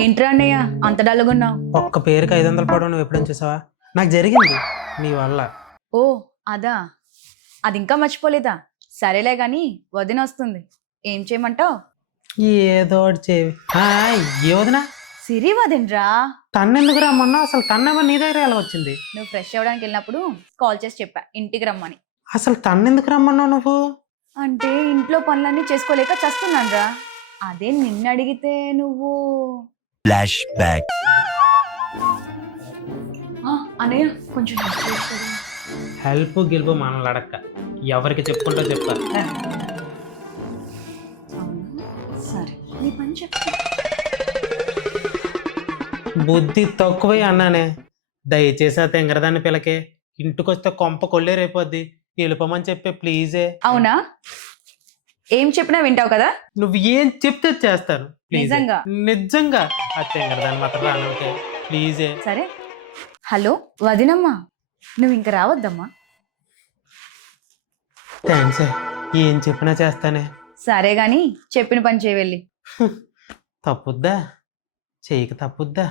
ఏంట్రా అన్నయ్య అంత డల్గున్నావు? ఒక్క పేరుకి 500 పడవ నువ్వు ఎప్పుడైనా చూసావా? నాకు జరిగింది నీ వల్ల. ఓ అదా, అది ఇంకా మర్చిపోలేదా? సరేలే గాని వదిన వస్తుంది, ఏం చేయమంటావు? ఏదో ఒకటి చేవి. ఏ వదినా? సిరి వదినరా. తన్నెందుకు రమ్మన్నా? అసలు తన్నేమో నీ దగ్గర ఎలా వచ్చింది? నువ్వు ఫ్రెష్ అవ్వడానికి వెళ్ళినప్పుడు కాల్ చేసి చెప్పా ఇంటికి రమ్మని. అసలు తన్నెందుకు రమ్మన్నావు నువ్వు? అంటే ఇంట్లో పనులన్నీ చేసుకోలేక చస్తున్నానురా. అదే నిన్ను అడిగితే నువ్వు ఫ్లాష్ బ్యాక్. అన్నయ్య కొంచెం help చేస్తావా? హెల్ప్ గెలుపు మనల్ని అడక్క, ఎవరికి చెప్పుకుంటా చెప్తా. అవునా? సరే నీ పని చెప్తా. బుద్ధి తక్కువే అన్నానే. దయచేసి ఆ తెంగరదాన్ని పిల్లకే ఇంటికొస్తే కొంప కొల్లేరైపోద్ది, వెళ్ళిపోమని చెప్పే ప్లీజే. అవునా, ఏం చెప్పినా వింటావు కదా? నువ్వు ఏం చెప్తే చేస్తాను ప్లీజ్. నిజంగా? నిజంగా ఆ తెంగరదాన్ని మాత్రం రానంటే ప్లీజే. సరే. హలో వదినమ్మా, నువ్వు ఇంక రావద్దమ్మా. థ్యాంక్స్, ఏం చెప్పినా చేస్తానే. సరే గాని చెప్పిన పని చేయవెళ్ళి. తప్పుద్దా? చేయక తప్పుద్దా?